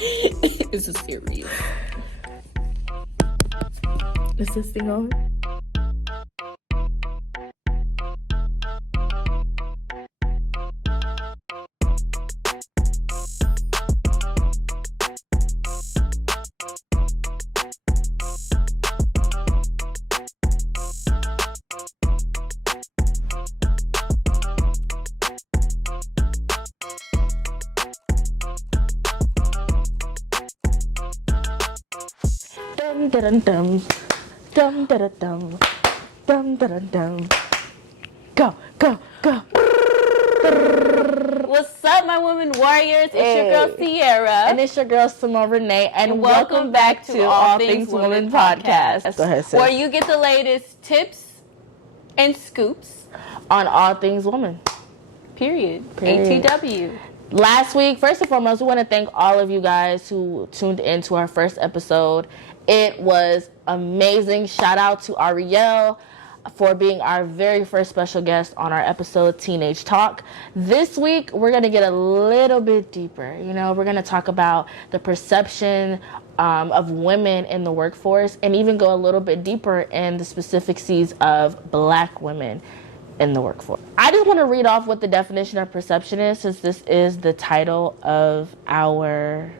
It's a series. Is this thing on? Dum dum dum dum dum dum dum dum dum. Go go go. What's up, my women warriors? It's your girl Sierra, And it's your girl Symone Ranaye, and welcome back to All Things Women Podcast, Go ahead, sis. where you get the latest tips and scoops On all things woman. Period. Period. ATW. Last week, first and foremost, we want to thank all of you guys who tuned into our first episode. It was amazing. Shout out to Arielle for being our very first special guest on our episode Teenage Talk. This week, we're going to get a little bit deeper. You know, we're going to talk about the perception of women in the workforce and even go a little bit deeper in the specificities of Black women in the workforce. I just want to read off what the definition of perception is, since this is the title of our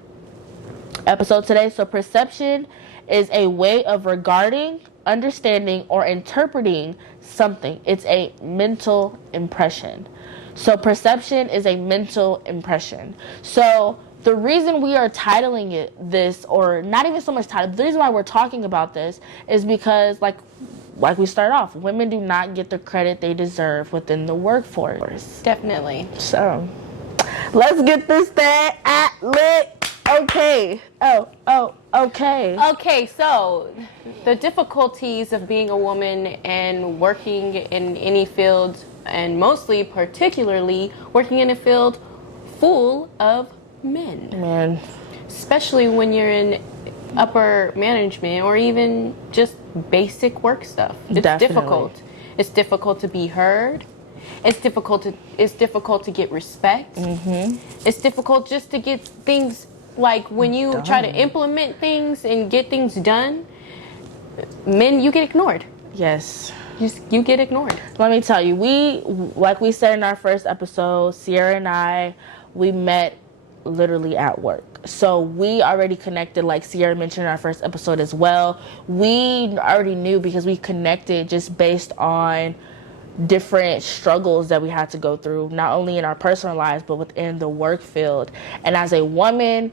episode today. So perception is a way of regarding, understanding, or interpreting something. It's a mental impression. So perception is a mental impression. So the reason we are titling it this, or not even so much title, the reason why we're talking about this is because, like we start off, women do not get the credit they deserve within the workforce. Definitely. So let's get this thing lit. Okay. Okay. Okay, so the difficulties of being a woman and working in any field, and mostly, particularly, working in a field full of men. Man. Especially when you're in upper management or even just basic work stuff. It's Definitely. difficult. It's difficult to be heard. It's difficult to get respect. Mm-hmm. It's difficult just to get things, like when you try to implement things and get things done, men, you get ignored. Yes. You get ignored. Let me tell you, like we said in our first episode, Sierra and I, we met literally at work. So we already connected, like Sierra mentioned in our first episode as well. We already knew because we connected just based on different struggles that we had to go through, not only in our personal lives, but within the work field. And as a woman,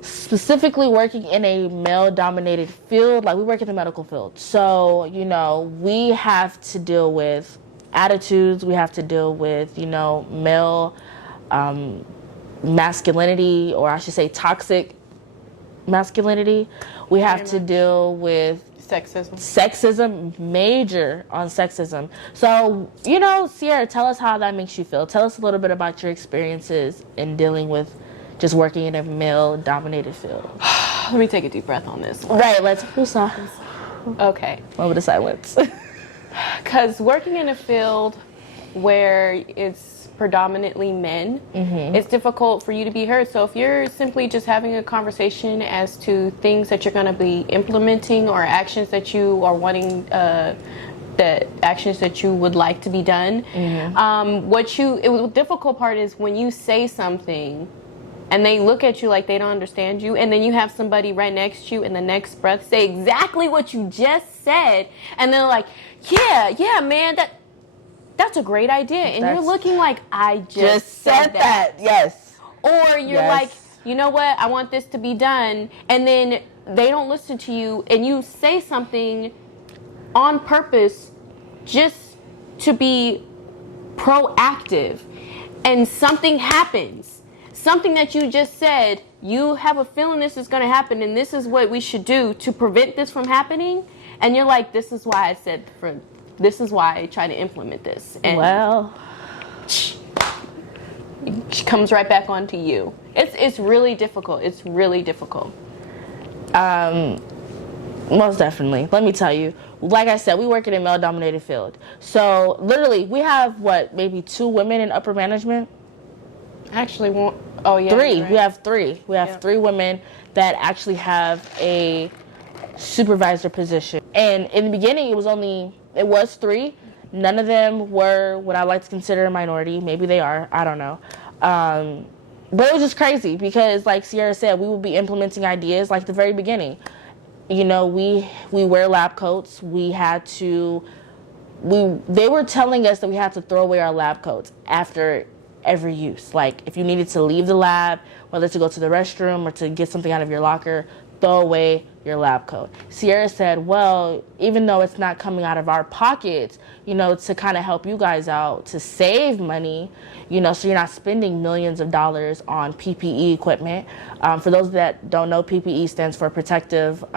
specifically working in a male-dominated field, like we work in the medical field. So, you know, we have to deal with attitudes. We have to deal with, you know, male masculinity, or I should say toxic masculinity. We have to deal with sexism, major on sexism. So, you know, Sierra, tell us how that makes you feel. Tell us a little bit about your experiences in dealing with just working in a male-dominated field. Let me take a deep breath on this one. Right, let's woosah. Okay. Moment of silence. Because working in a field where it's predominantly men, it's difficult for you to be heard. So if you're simply just having a conversation as to things that you're going to be implementing or actions that you are wanting, the actions that you would like to be done, the difficult part is when you say something and they look at you like they don't understand you, and then you have somebody right next to you in the next breath say exactly what you just said, and they're like, yeah, man, that's a great idea. And you're looking like, I just said that. Yes. Or you're like, you know what, I want this to be done. And then they don't listen to you, and you say something on purpose just to be proactive. And something happens. Something that you just said, you have a feeling this is going to happen, and this is what we should do to prevent this from happening. And you're like, this is why I try to implement this. And well, it comes right back onto you. It's really difficult. It's really difficult. Most definitely. Let me tell you. Like I said, we work in a male-dominated field. So literally, we have maybe 2 women in upper management. Actually, won't. Oh yeah. Three. Right. We have three. We have 3 women that actually have a supervisor position. And in the beginning, it was 3. None of them were what I like to consider a minority. Maybe they are. I don't know. But it was just crazy because, like Sierra said, we would be implementing ideas like the very beginning. You know, we wear lab coats. They were telling us that we had to throw away our lab coats after every use. Like, if you needed to leave the lab, whether to go to the restroom or to get something out of your locker, throw away your lab coat. Sierra said, well, even though it's not coming out of our pockets, you know, to kind of help you guys out, to save money, you know, so you're not spending millions of dollars on PPE equipment. For those that don't know, PPE stands for Personal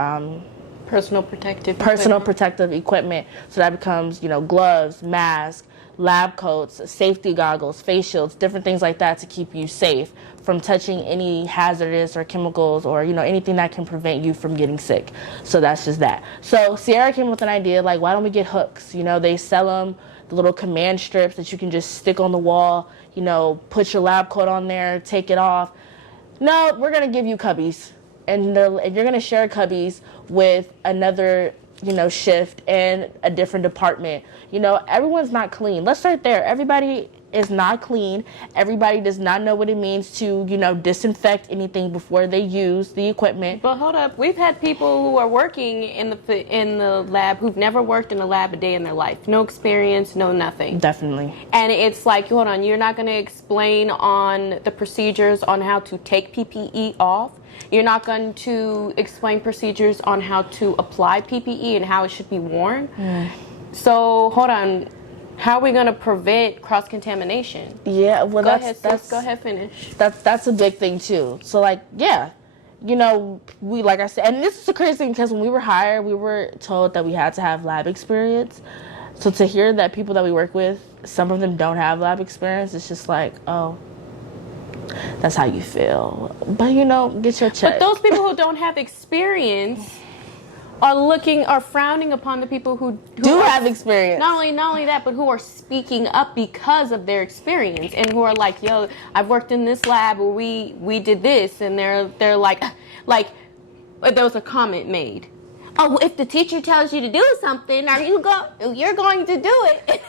protective equipment. So that becomes, you know, gloves, masks, lab coats, safety goggles, face shields, different things like that to keep you safe from touching any hazardous or chemicals or, you know, anything that can prevent you from getting sick. So that's just that. So Sierra came with an idea, like, why don't we get hooks? You know, they sell them, the little command strips that you can just stick on the wall, you know, put your lab coat on there, take it off. No, we're going to give you cubbies. And you're going to share cubbies with another, you know, shift and a different department. You know, everyone's not clean. Let's start there. Everybody is not clean. Everybody does not know what it means to, you know, disinfect anything before they use the equipment. But hold up, we've had people who are working in the lab who've never worked in a lab a day in their life. No experience, no nothing. Definitely. And it's like, hold on, you're not going to explain on the procedures on how to take PPE off. You're not going to explain procedures on how to apply PPE and how it should be worn. So hold on, how are we going to prevent cross-contamination? Yeah, well, go ahead, finish. That's a big thing too. So, like, yeah, you know, we, like I said, and this is the crazy thing because when we were hired, we were told that we had to have lab experience. So to hear that people that we work with, some of them don't have lab experience, it's just like, oh, that's how you feel. But, you know, get your check. But those people who don't have experience are frowning upon the people who do have experience. Not only that, but who are speaking up because of their experience and who are like, yo, I've worked in this lab where we did this, and they're like there was a comment made. Oh, if the teacher tells you to do something, you're going to do it.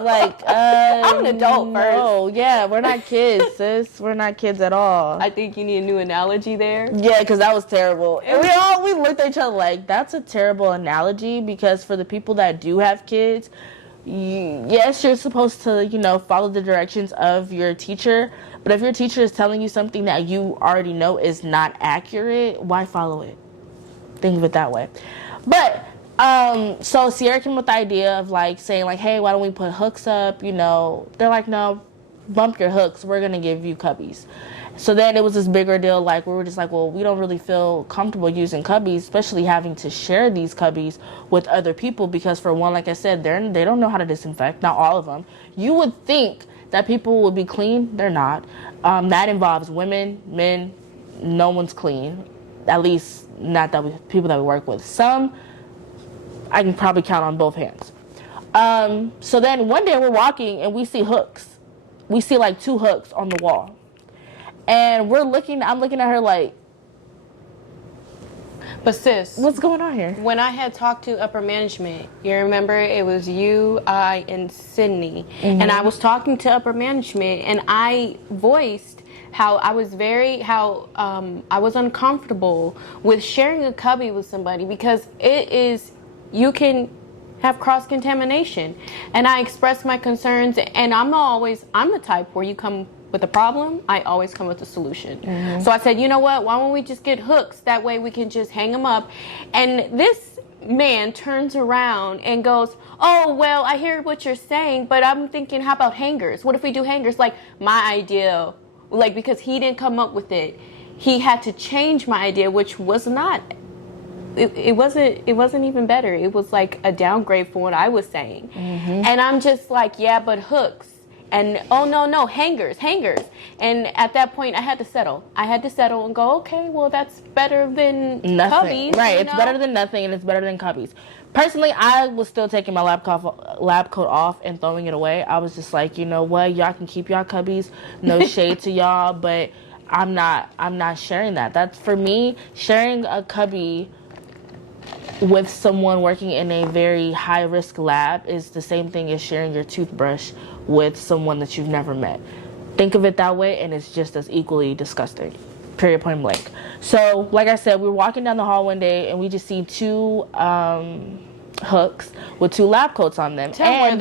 Like, I'm an adult first. No, yeah, we're not kids, sis. We're not kids at all. I think you need a new analogy there. Yeah, because that was terrible. And we looked at each other like, that's a terrible analogy, because for the people that do have kids, yes, you're supposed to, you know, follow the directions of your teacher. But if your teacher is telling you something that you already know is not accurate, why follow it? Think of it that way. But so Sierra came with the idea of, like, saying, like, hey, why don't we put hooks up? You know, they're like, no, bump your hooks. We're going to give you cubbies. So then it was this bigger deal. Like, we were just like, well, we don't really feel comfortable using cubbies, especially having to share these cubbies with other people. Because for one, like I said, they don't know how to disinfect. Not all of them. You would think that people would be clean. They're not. That involves women, men. No one's clean. At least not people that we work with. Some I can probably count on both hands. So then one day we're walking and we see hooks. We see like 2 hooks on the wall. And I'm looking at her like, but sis, what's going on here? When I had talked to upper management, you remember it was you, I, and Sydney. Mm-hmm. And I was talking to upper management and I voiced how I was I was uncomfortable with sharing a cubby with somebody because you can have cross-contamination. And I expressed my concerns, and I'm the type where you come with a problem, I always come with a solution. Mm-hmm. So I said, you know what, why don't we just get hooks? That way we can just hang them up. And this man turns around and goes, oh, well, I hear what you're saying, but I'm thinking, how about hangers? What if we do hangers? Like, my idea, like, because he didn't come up with it, he had to change my idea, which was not, it wasn't even better. It was like a downgrade for what I was saying. Mm-hmm. And I'm just like, yeah, but hooks. And oh no, hangers. And at that point, I had to settle and go, okay, well, that's better than nothing. cubbies, Right, it's better than nothing, and it's better than cubbies. Personally, I was still taking my lab coat off and throwing it away. I was just like, you know what, y'all can keep y'all cubbies. No shade to y'all, but I'm not sharing that. That's, for me, sharing a cubby with someone working in a very high-risk lab is the same thing as sharing your toothbrush with someone that you've never met. Think of it that way, and it's just as equally disgusting. Period, point blank. So, like I said, we were walking down the hall one day, and we just seen two hooks with two lab coats on them. And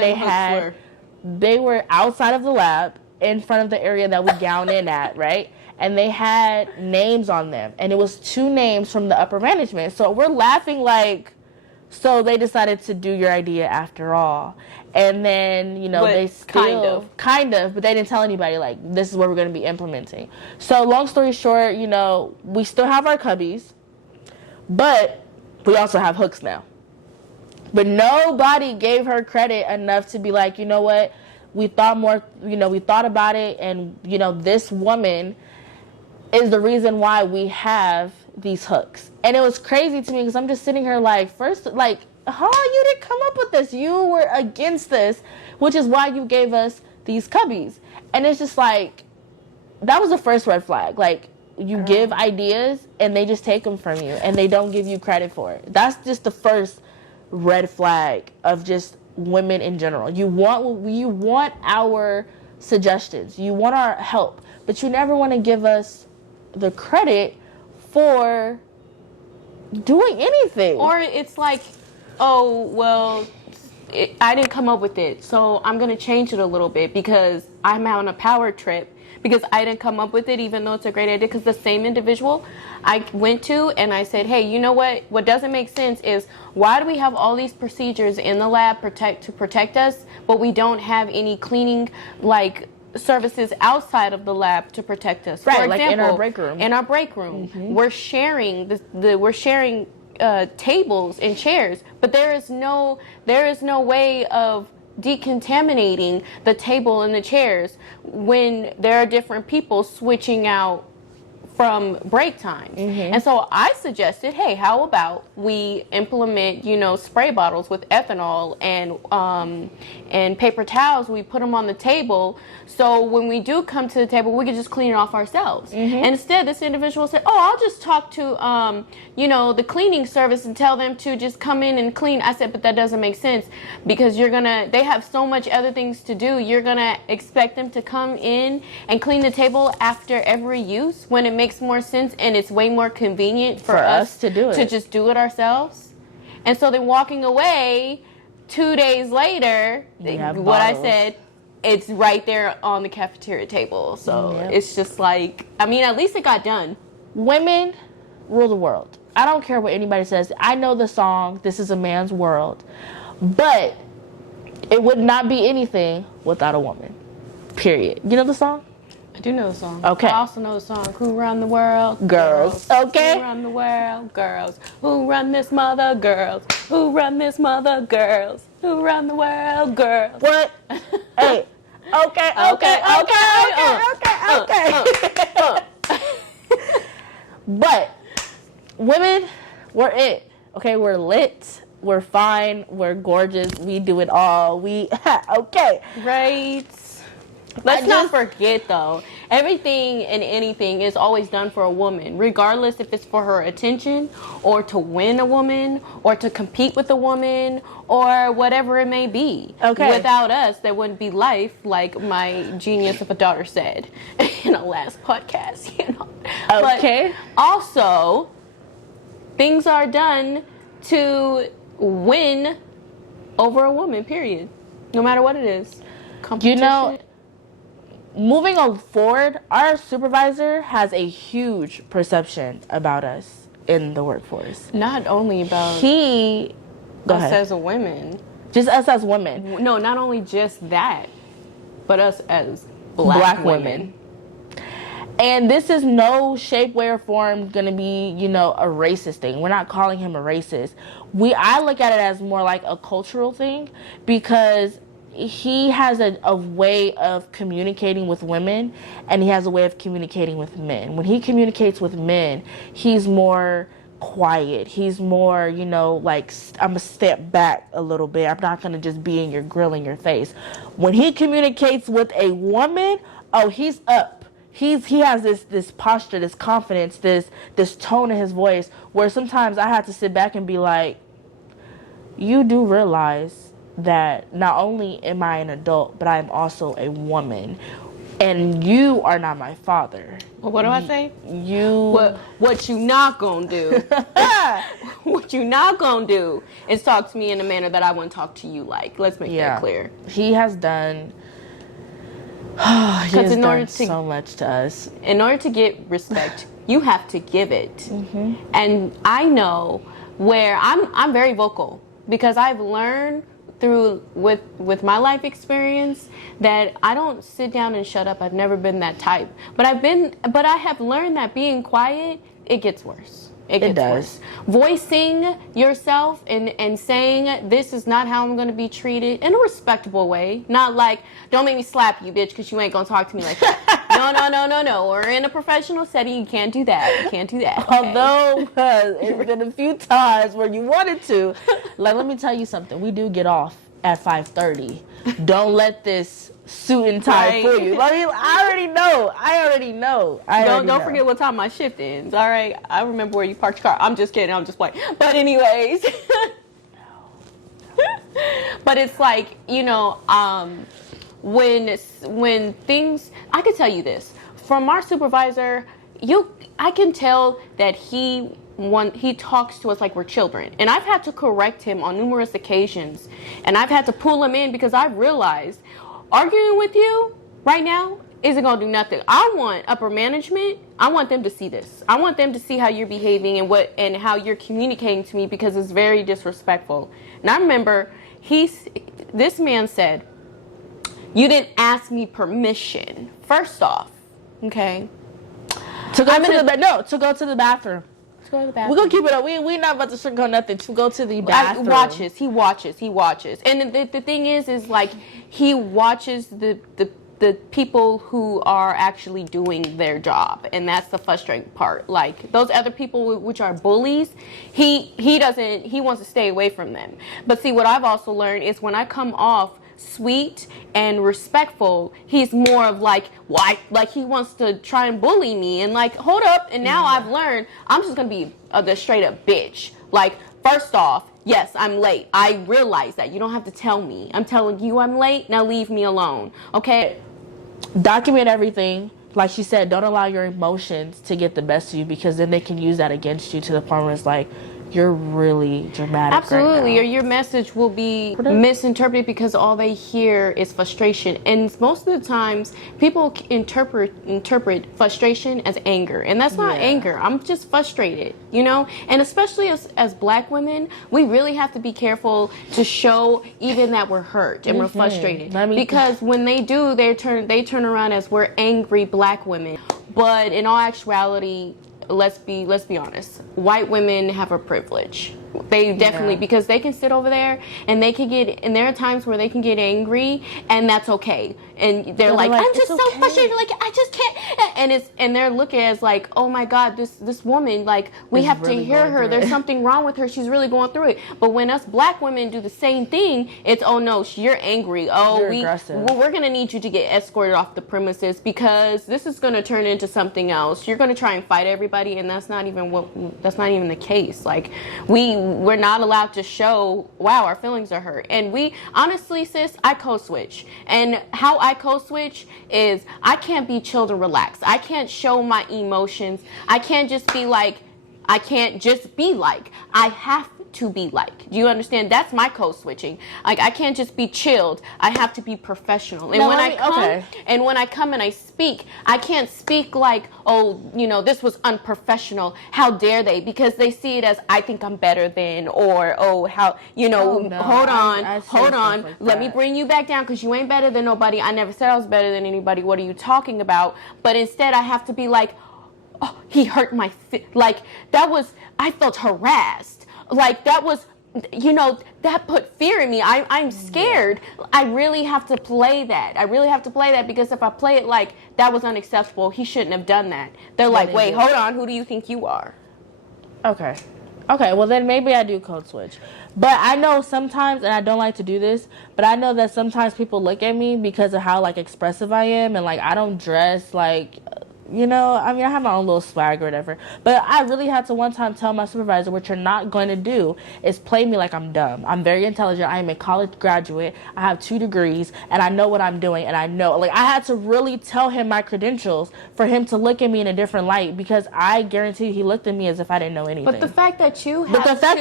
they were outside of the lab, in front of the area that we gown in at, right? And they had names on them. And it was two names from the upper management. So we're laughing like, so they decided to do your idea after all. And then, you know, but they still... Kind of, but they didn't tell anybody, like, this is what we're going to be implementing. So long story short, you know, we still have our cubbies, but we also have hooks now. But nobody gave her credit enough to be like, you know what, we thought about it, and, you know, this woman is the reason why we have these hooks. And it was crazy to me because I'm just sitting here like, first, like, you didn't come up with this. You were against this, which is why you gave us these cubbies. And it's just like, that was the first red flag. Like, you give ideas and they just take them from you and they don't give you credit for it. That's just the first red flag of just women in general. You want our suggestions. You want our help, but you never want to give us the credit for doing anything. Or it's like, oh, well, I didn't come up with it, so I'm going to change it a little bit because I'm on a power trip because I didn't come up with it, even though it's a great idea. Because the same individual I went to and I said, hey, you know what doesn't make sense is, why do we have all these procedures in the lab to protect us, but we don't have any cleaning, like, services outside of the lab to protect us? Right, For like example, in our break room. Mm-hmm. We're sharing tables and chairs, but there is no way of decontaminating the table and the chairs when there are different people switching out from break times. Mm-hmm. And so I suggested, hey, how about we implement, spray bottles with ethanol and paper towels. We put them on the table, so when we do come to the table, we can just clean it off ourselves. Mm-hmm. And instead, this individual said, oh, I'll just talk to, the cleaning service and tell them to just come in and clean. I said, but that doesn't make sense because they have so much other things to do. You're going to expect them to come in and clean the table after every use when it makes more sense and it's way more convenient for us to do it, to just do it ourselves. And so then walking away 2 days later, what I said, it's right there on the cafeteria table. So It's just like, at least it got done. Women rule the world. I don't care what anybody says. I know the song, This Is a Man's World, but it would not be anything without a woman. Period. You know the song? I do know the song. Okay. I also know the song, Who Run the World? Girls. Okay. Who run the world? Girls. Who run this mother? Girls. Who run this mother? Girls. Who run the world? Girls. What? Hey. Okay. But women, we're it. Okay, we're lit. We're fine. We're gorgeous. We do it all. Okay. Right. Let's not forget, though, everything and anything is always done for a woman, regardless if it's for her attention or to win a woman or to compete with a woman or whatever it may be. Okay. Without us, there wouldn't be life, like my genius of a daughter said in a last podcast, Okay. But also, things are done to win over a woman, period. No matter what it is. Competition. Moving on forward, our supervisor has a huge perception about us in the workforce. Not only about us as a women. Just us as women. No, not only just that, but us as black women. And this is no shape, way, or form going to be, a racist thing. We're not calling him a racist. I look at it as more like a cultural thing because he has a way of communicating with women, and he has a way of communicating with men. When he communicates with men, he's more quiet. He's more, you know, like, I'm gonna step back a little bit. I'm not gonna just be in your grill in your face. When he communicates with a woman, oh, he's up. He has this posture, this confidence, this tone in his voice, where sometimes I have to sit back and be like, you do realize that not only am I an adult, but I am also a woman, and you are not my father. Well, what do I say? What you not gonna do? What you not gonna do is talk to me in a manner that I wouldn't talk to you like. Let's make that clear. He has done. He has done so much to us. In order to get respect, you have to give it. And I know where I'm very vocal, because I've learned with my life experience that I don't sit down and shut up. I've never been that type. But I have learned that being quiet, it gets worse. It does. Voicing yourself and saying, this is not how I'm going to be treated, in a respectable way. Not like, don't make me slap you, bitch, because you ain't going to talk to me like that. No. Or in a professional setting, you can't do that. You can't do that. Okay? Although it's been a few times where you wanted to. Like, let me tell you something. We do get off at 5:30. Don't let this suit and tie fool you. I already know. Don't forget what time my shift ends. All right, I remember where you parked your car. I'm just kidding. I'm just playing. But anyways, but it's like, you know, when things, I can tell you this from our supervisor. I can tell that he talks to us like we're children, and I've had to correct him on numerous occasions, and I've had to pull him in, because I've realized arguing with you right now isn't going to do nothing. I want upper management. I want them to see this. I want them to see how you're behaving and how you're communicating to me, because it's very disrespectful. And I remember this man said, you didn't ask me permission. First off, okay? To go to the bathroom. Go to the bathroom. We're going to keep it up. We're not about to sugarcoat nothing. To go to the bathroom. He watches. And the thing is like, he watches the people who are actually doing their job. And that's the frustrating part. Like, those other people which are bullies, he wants to stay away from them. But see, what I've also learned is when I come off sweet and respectful, he's more of like, why? Like, he wants to try and bully me, and like, hold up. And now I've learned I'm just gonna be the straight up bitch. Like, first off, yes, I'm late. I realize that. You don't have to tell me. I'm telling you I'm late. Now leave me alone. Okay? Document everything. Like she said, don't allow your emotions to get the best of you, because then they can use that against you to the point where it's like, you're really dramatic. Absolutely, right now. Or your message will be misinterpreted, because all they hear is frustration. And most of the times, people interpret frustration as anger, and that's not anger. I'm just frustrated, you know. And especially as Black women, we really have to be careful to show even that we're hurt and we're frustrated, because when they do, they turn around as we're angry Black women. But in all actuality, let's be honest. White women have a privilege. They definitely, because they can sit over there and they can get, and there are times where they can get angry, and that's okay. And they're like, I'm just so frustrated, like, I just can't. And they're looking as like, oh my God, this woman, like, we have to hear her. There's something wrong with her. She's really going through it. But when us Black women do the same thing, it's, oh no, you're angry. Oh, we're gonna need you to get escorted off the premises, because this is gonna turn into something else. You're gonna try and fight everybody, and that's not even the case. Like, we're not allowed to show, wow, our feelings are hurt. And we, honestly, sis, I code switch. And how I code switch is, I can't be chilled and relaxed. I can't show my emotions. I can't just be like, I have to be like. Do you understand? That's my code switching. Like, I can't just be chilled. I have to be professional. And when I come and I speak, I can't speak like, oh, you know, this was unprofessional. How dare they? Because they see it as, I think I'm better than, or, oh, how, you know, hold on. Like, let me bring you back down, because you ain't better than nobody. I never said I was better than anybody. What are you talking about? But instead, I have to be like, oh, he hurt my like, that was, I felt harassed. Like, that was you know, that put fear in me. I'm scared. I really have to play that. Because if I play it like that was unacceptable, he shouldn't have done that. They're like, wait, hold on, who do you think you are? Okay, well then maybe I do code switch. But I know sometimes, and I don't like to do this, but I know that sometimes people look at me because of how, like, expressive I am, and, like, I don't dress, like, you know, I mean, I have my own little swag or whatever. But I really had to one time tell my supervisor, what you're not going to do is play me like I'm dumb. I'm very intelligent. I am a college graduate. I have 2 degrees, and I know what I'm doing, and I know. Like, I had to really tell him my credentials for him to look at me in a different light, because I guarantee he looked at me as if I didn't know anything. But the fact that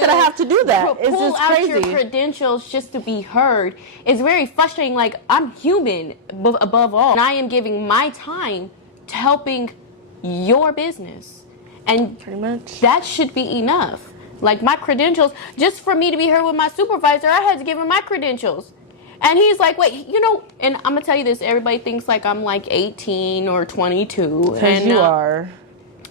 I have to do that is pull just out crazy. your credentials just to be heard is very frustrating. Like, I'm human above all, and I am giving my time to helping your business, and pretty much that should be enough. Like, my credentials, just for me to be heard with my supervisor, I had to give him my credentials. And he's like, wait, you know, and I'm gonna tell you this, everybody thinks like I'm like 18 or 22, and you are.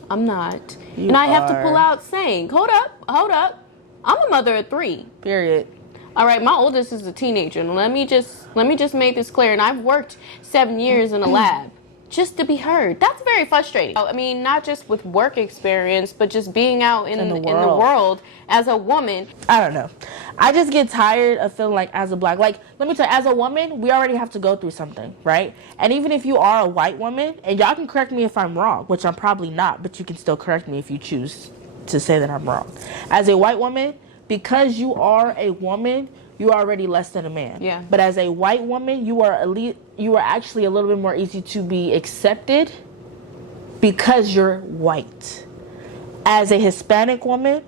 I'm not. And I have to pull out saying, hold up, I'm a mother of 3. Period. All right, my oldest is a teenager, and let me just make this clear. And I've worked 7 years in a lab just to be heard. That's very frustrating. I mean, not just with work experience, but just being out in the world as a woman. I don't know. I just get tired of feeling like, as a black, like, let me tell you, as a woman, we already have to go through something, right? And even if you are a white woman, and y'all can correct me if I'm wrong, which I'm probably not, but you can still correct me if you choose to say that I'm wrong. As a white woman, because you are a woman, you are already less than a man. Yeah. But as a white woman, you are actually a little bit more easy to be accepted because you're white. As a Hispanic woman,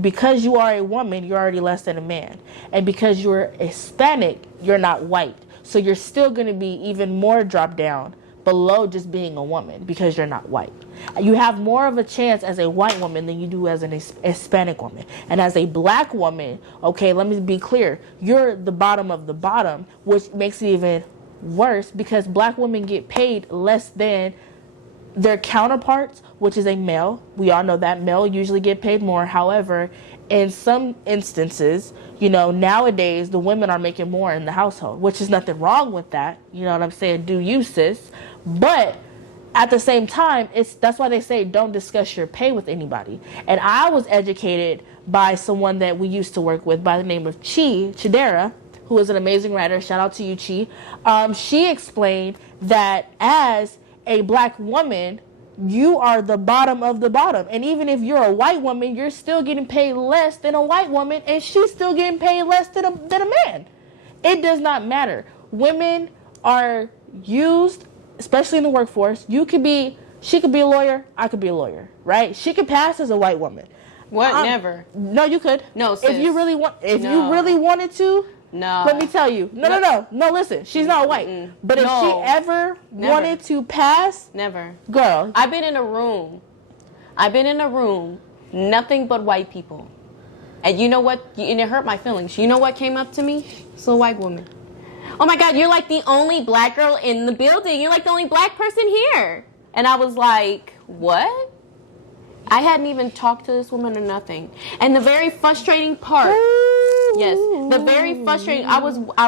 because you are a woman, you're already less than a man. And because you're Hispanic, you're not white. So you're still going to be even more dropped down below just being a woman because you're not white. You have more of a chance as a white woman than you do as an Hispanic woman. And as a black woman, okay, let me be clear, you're the bottom of the bottom, which makes it even worse because black women get paid less than their counterparts, which is a male. We all know that male usually get paid more. However, in some instances, you know, nowadays the women are making more in the household, which is nothing wrong with that. You know what I'm saying? Do you, sis? But at the same time, that's why they say don't discuss your pay with anybody. And I was educated by someone that we used to work with by the name of Chidera, who is an amazing writer. Shout out to you, Chi. She explained that as a black woman, you are the bottom of the bottom. And even if you're a white woman, you're still getting paid less than a white woman, and she's still getting paid less than a man. It does not matter. Women are used, especially in the workforce. She could be a lawyer, I could be a lawyer, right? She could pass as a white woman. What? Never. No, you could. No, sis. If you really wanted to. No. Let me tell you. No, listen. She's not white. Mm-mm. But if she ever wanted to pass. Never. Girl. I've been in a room, nothing but white people. And you know what? And it hurt my feelings. You know what came up to me? It's a white woman. Oh my God, you're like the only black girl in the building. You're like the only black person here. And I was like, what? I hadn't even talked to this woman or nothing. And the very frustrating part, I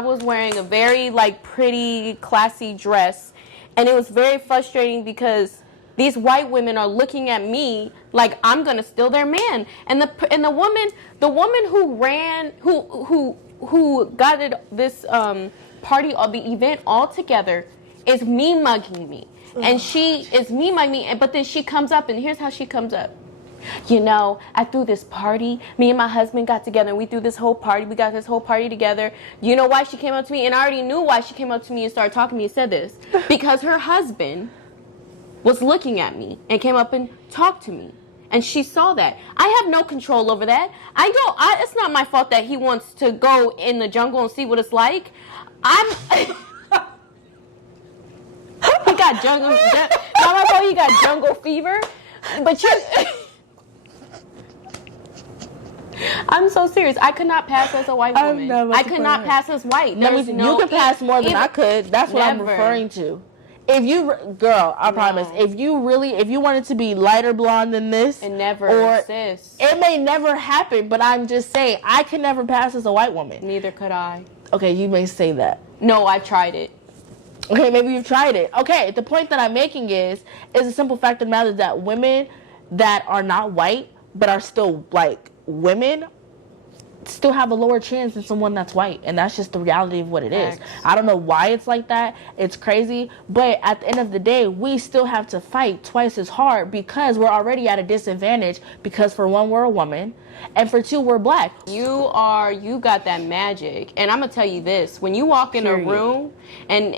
was wearing a very like pretty, classy dress. And it was very frustrating because these white women are looking at me like I'm gonna steal their man. And the woman who got this party or the event all together is me mugging me. And she is me mugging me, but then she comes up, and here's how she comes up. You know, I threw this party. Me and my husband got together, and we threw this whole party. We got this whole party together. You know why she came up to me? And I already knew why she came up to me and started talking to me and said this. Because her husband was looking at me and came up and talked to me. And she saw that. I have no control over that. It's not my fault that he wants to go in the jungle and see what it's like. He got jungle. Not my fault. He got jungle fever. But I'm so serious. I could not pass as a white woman. I could not pass as white. You could pass more than I could. That's what I'm referring to. If you, girl, I promise, if you wanted to be lighter blonde than this, it never exists. It may never happen, but I'm just saying, I can never pass as a white woman. Neither could I. Okay, you may say that. No, I tried it. Okay, maybe you've tried it. Okay, the point that I'm making is a simple fact of the matter that women that are not white, but are still, like, women, still have a lower chance than someone that's white, and that's just the reality of what it is. I don't know why it's like that. It's crazy, but at the end of the day, we still have to fight twice as hard because we're already at a disadvantage because for one, we're a woman, and for two, we're black. You got that magic, and I'm gonna tell you this: when you walk in a room, and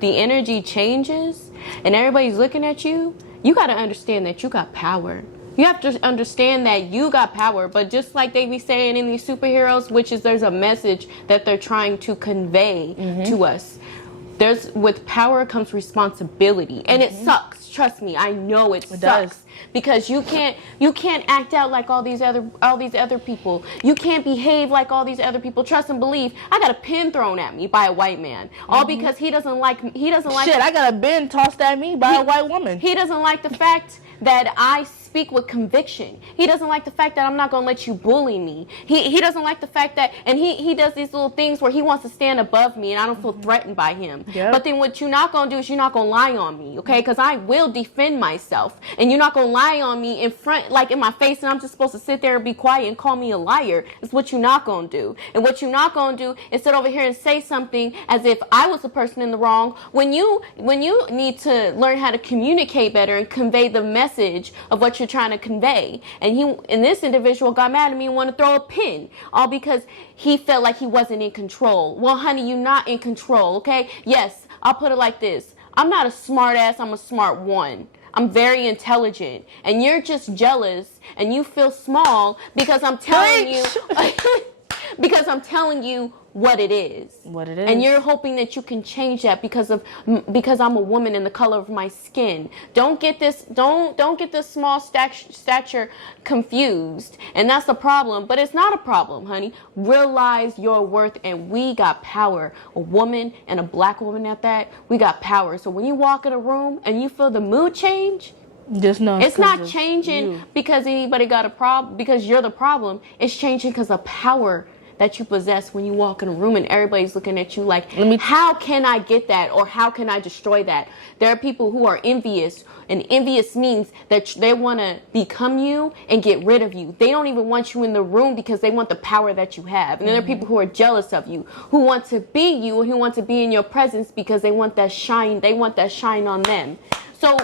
the energy changes, and everybody's looking at you, you got to understand that you got power. You have to understand that you got power, but just like they be saying in these superheroes, there's a message that they're trying to convey to us. With power comes responsibility, and it sucks. Trust me, I know it sucks. Does. Because you can't act out like all these other people. You can't behave like all these other people. Trust and believe. I got a pin thrown at me by a white man, all because he doesn't like. Shit, I got a bin tossed at me by a white woman. He doesn't like the fact that I speak with conviction. He doesn't like the fact that I'm not going to let you bully me. He doesn't like the fact that, and he does these little things where he wants to stand above me and I don't feel threatened by him. Yep. But then what you're not going to do is you're not going to lie on me, okay? Because I will defend myself, and you're not going to lie on me in front, like in my face, and I'm just supposed to sit there and be quiet and call me a liar. It's what you're not going to do. And what you're not going to do is sit over here and say something as if I was the person in the wrong when you need to learn how to communicate better and convey the message of what you're trying to convey. And this individual got mad at me and wanted to throw a pin, all because he felt like he wasn't in control. Well, honey, you're not in control, okay? Yes, I'll put it like this. I'm not a smart ass, I'm a smart one. I'm very intelligent, and you're just jealous and you feel small because I'm telling you because I'm telling you what it is. What it is. And you're hoping that you can change that because I'm a woman and the color of my skin. Don't get this small stature confused. And that's a problem, but it's not a problem, honey. Realize your worth, and we got power. A woman, and a black woman at that, we got power. So when you walk in a room and you feel the mood change, just know it's not changing because anybody got a problem, because you're the problem. It's changing because of power that you possess when you walk in a room and everybody's looking at you like, how can I get that, or how can I destroy that? There are people who are envious, and envious means that they want to become you and get rid of you. They don't even want you in the room because they want the power that you have. And there are people who are jealous of you, who want to be you, who want to be in your presence because they want that shine. They want that shine on them. So,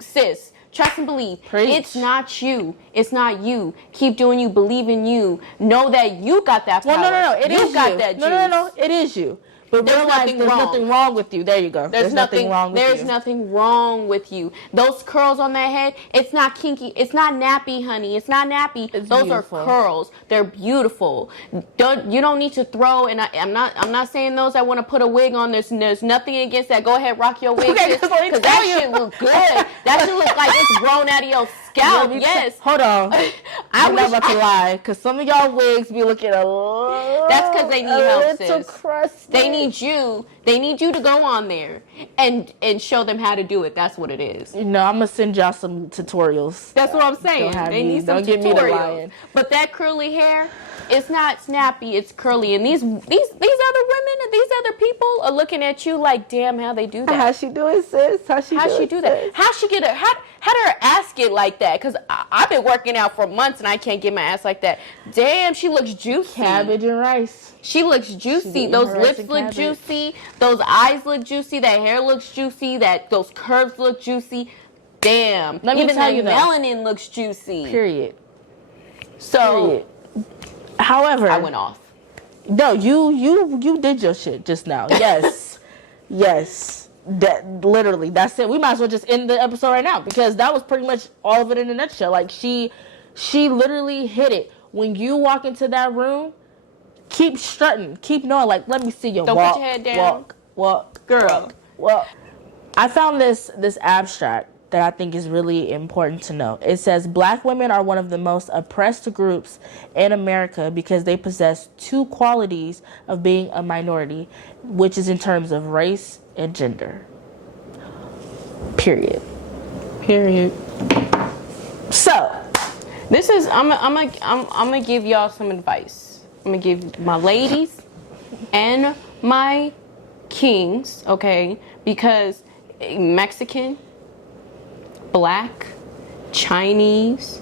sis, trust and believe. Preach. It's not you. It's not you. Keep doing you. Believe in you. Know that you got that power. Well, no. It is got you. that juice. No. It is you. But there's nothing wrong with you. There you go. There's nothing wrong with you. There's nothing wrong with you. Those curls on that head, it's not kinky. It's not nappy, honey. It's not nappy. Those beautiful. Are curls. They're beautiful. You don't need to throw. And I'm not saying those that want to put a wig on. There's nothing against that. Go ahead, rock your wig. Okay, because that shit look good. That shit look like it's grown out of your scalp. Yes. Hold on. I'm not about to lie, because some of y'all wigs be looking a little. That's because they need help, sis. Crusty. They need you to go on there and show them how to do it. That's what it is. I'm gonna send y'all some tutorials. That's what I'm saying. They need some tutorials. But that curly hair, it's not snappy. It's curly. And these other women and these other people are looking at you like, damn, how they do that? How she do it, sis? How she do that? How she get how did her ass get like that? Because I've been working out for months and I can't get my ass like that. Damn, she looks juicy. Cabbage and rice. She looks juicy. Those lips look juicy. Those eyes look juicy. That hair looks juicy. Those curves look juicy. Damn. Let me even tell you melanin looks juicy. Period. So, however, I went off. No, you did your shit just now. Yes, yes. That literally, that's it. We might as well just end the episode right now, because that was pretty much all of it in a nutshell. Like she literally hit it. When you walk into that room, keep strutting, keep knowing. Like, let me see your walk. Don't put your head down. Walk, girl. Walk. I found this abstract that I think is really important to know. It says Black women are one of the most oppressed groups in America because they possess two qualities of being a minority, which is in terms of race and gender. Period. So, this is I'm gonna give y'all some advice. I'm gonna give my ladies and my kings, okay? Because Mexican, Black, Chinese,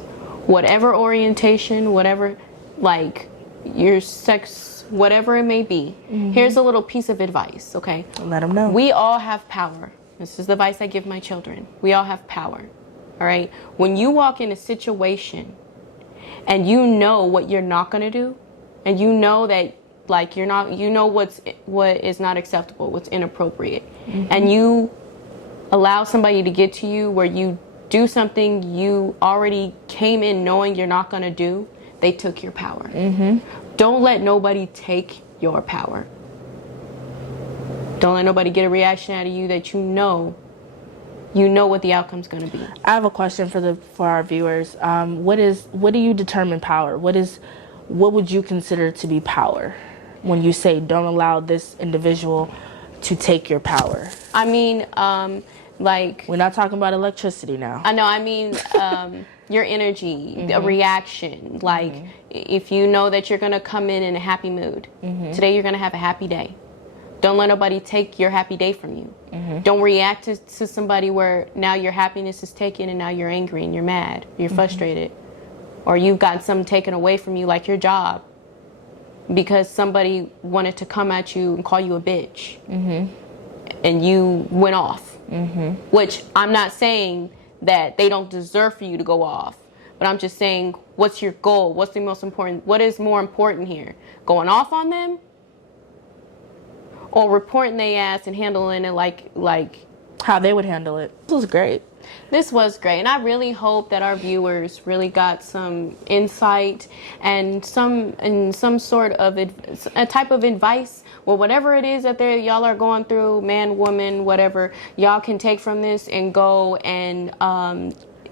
whatever orientation, whatever, like, your sex, whatever it may be, here's a little piece of advice, okay? let them know. We all have power. This is the advice I give my children. We all have power, all right? When you walk in a situation and you know what you're not going to do, and you know that, like, you're not, you know what is not acceptable, what's inappropriate, and you allow somebody to get to you where you do something you already came in knowing you're not going to do, they took your power. Don't let nobody take your power. Don't let nobody get a reaction out of you that you know what the outcome's going to be. I have a question for our viewers. What do you determine power? What would you consider to be power when you say don't allow this individual to take your power? I mean, like, we're not talking about electricity now. I know. I mean, your energy, a reaction. Like, if you know that you're going to come in a happy mood, today you're going to have a happy day. Don't let nobody take your happy day from you. Don't react to somebody where now your happiness is taken and now you're angry and you're mad, you're frustrated. Or you've got something taken away from you, like your job, because somebody wanted to come at you and call you a bitch. And you went off. Which I'm not saying that they don't deserve for you to go off. But I'm just saying, what's your goal? What's the most important? What is more important here? Going off on them? Or reporting their ass and handling it like how they would handle it. This was great. This was great, and I really hope that our viewers really got some insight and some sort of a type of advice, or whatever it is that y'all are going through, man, woman, whatever, y'all can take from this and go and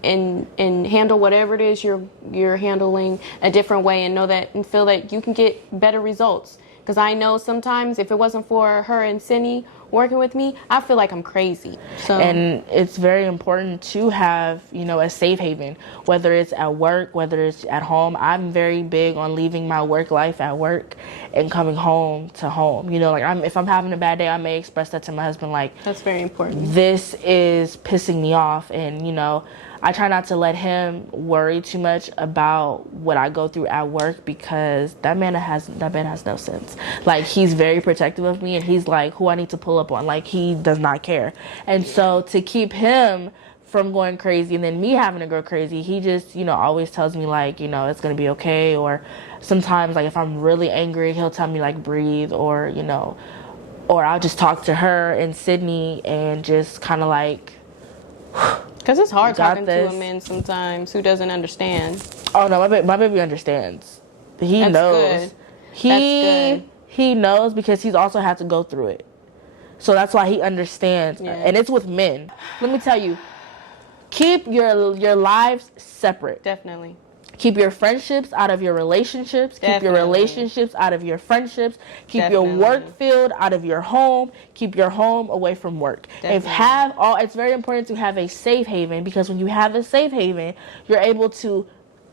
handle whatever it is you're handling a different way, and know that and feel that you can get better results. Because I know sometimes if it wasn't for her and Cindy working with me, I feel like I'm crazy. So, and it's very important to have, a safe haven, whether it's at work, whether it's at home. I'm very big on leaving my work life at work and coming home to home. If I'm having a bad day, I may express that to my husband, like, that's very important. This is pissing me off, and I try not to let him worry too much about what I go through at work, because that man has no sense. Like, he's very protective of me, and he's like who I need to pull up on. Like, he does not care. And so to keep him from going crazy and then me having to go crazy, he just, always tells me, like, it's going to be okay. Or sometimes, like, if I'm really angry, he'll tell me, like, breathe, or, or I'll just talk to her and Sydney and just kind of like, because it's hard talking to a man sometimes who doesn't understand. Oh no, my baby understands. He knows. Good. He knows, because he's also had to go through it. So that's why he understands. Yeah. And it's with men. Let me tell you, keep your lives separate. Definitely. Keep your friendships out of your relationships. Definitely. Keep your relationships out of your friendships. Keep Definitely. Your work field out of your home. Keep your home away from work. It's very important to have a safe haven, because when you have a safe haven, you're able to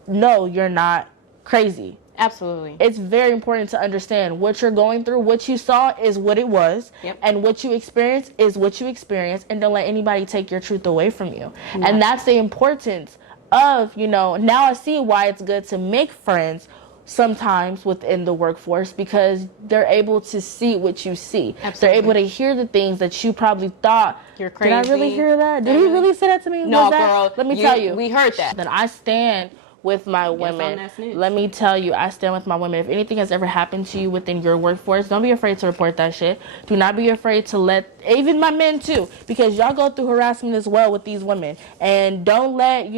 know you're not crazy. Absolutely. It's very important to understand what you're going through. What you saw is what it was. Yep. And what you experienced is what you experienced. And don't let anybody take your truth away from you. Yeah. And that's the importance of, now I see why it's good to make friends sometimes within the workforce, because they're able to see what you see. Absolutely. They're able to hear the things that you probably thought, you're crazy. Did I really hear that? Did he really say that to me? No, girl. Let me tell you. We heard that. Then I stand with my women. Let me tell you, I stand with my women. If anything has ever happened to you within your workforce, don't be afraid to report that shit. Do not be afraid to let, even my men too, because y'all go through harassment as well with these women. And don't let,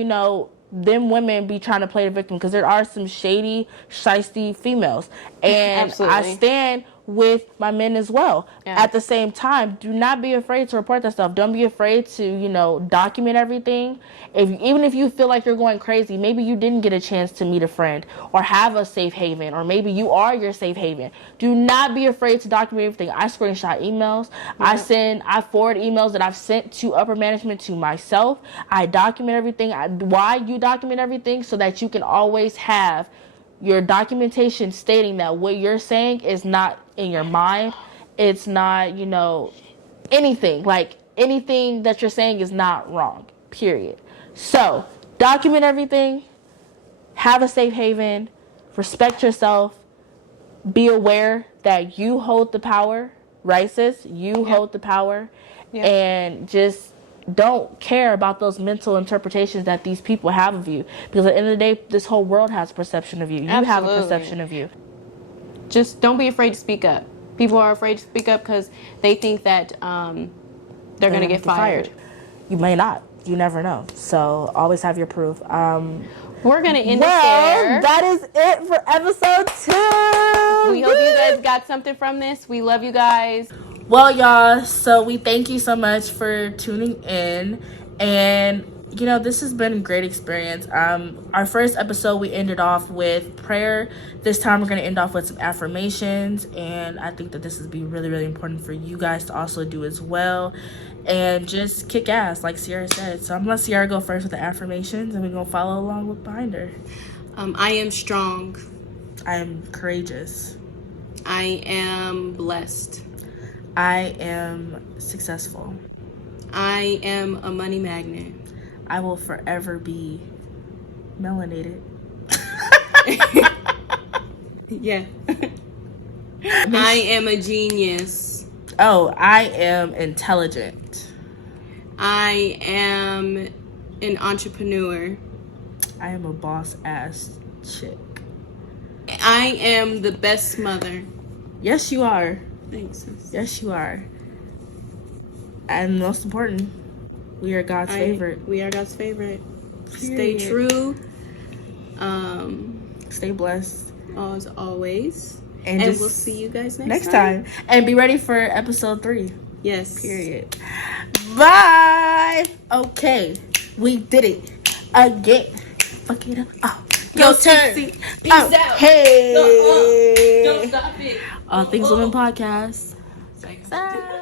them women be trying to play the victim, because there are some shady, shiesty females. And Absolutely. I stand with my men as well. Yeah. At the same time, do not be afraid to report that stuff. Don't be afraid to, document everything. Even if you feel like you're going crazy, maybe you didn't get a chance to meet a friend or have a safe haven, or maybe you are your safe haven. Do not be afraid to document everything. I screenshot emails. Yeah. I forward emails that I've sent to upper management to myself. I document everything. Why you document everything? So that you can always have your documentation stating that what you're saying is not in your mind. It's not, anything. Like, anything that you're saying is not wrong, period. So, document everything. Have a safe haven. Respect yourself. Be aware that you hold the power, right, sis? You hold the power. Yeah. And just don't care about those mental interpretations that these people have of you. Because at the end of the day, this whole world has a perception of you. You have a perception of you. Just don't be afraid to speak up. People are afraid to speak up because they think that they're going to get fired. You may not. You never know. So always have your proof. We're going to end it there. That is it for episode 2. We hope you guys got something from this. We love you guys. Well, y'all, so we thank you so much for tuning in. And, this has been a great experience. Our first episode, we ended off with prayer. This time, we're going to end off with some affirmations. And I think that this would be really, really important for you guys to also do as well. And just kick ass, like Sierra said. So I'm going to let Sierra go first with the affirmations, and we're going to follow along behind her. I am strong. I am courageous. I am blessed. I am successful. I am a money magnet. I will forever be melanated. Yeah. I am a genius. Oh, I am intelligent. I am an entrepreneur. I am a boss ass chick. I am the best mother. Yes, you are. Thanks, sis. Yes, you are. And most important, we are God's favorite. We are God's favorite. Period. Stay true. Stay blessed. As always. And we'll see you guys next time. And be ready for episode 3. Yes. Period. Bye. Okay. We did it. Again. Fuck it up. Oh. Your turn. Peace out. Hey. Don't stop it. All Things Women Podcast. Bye.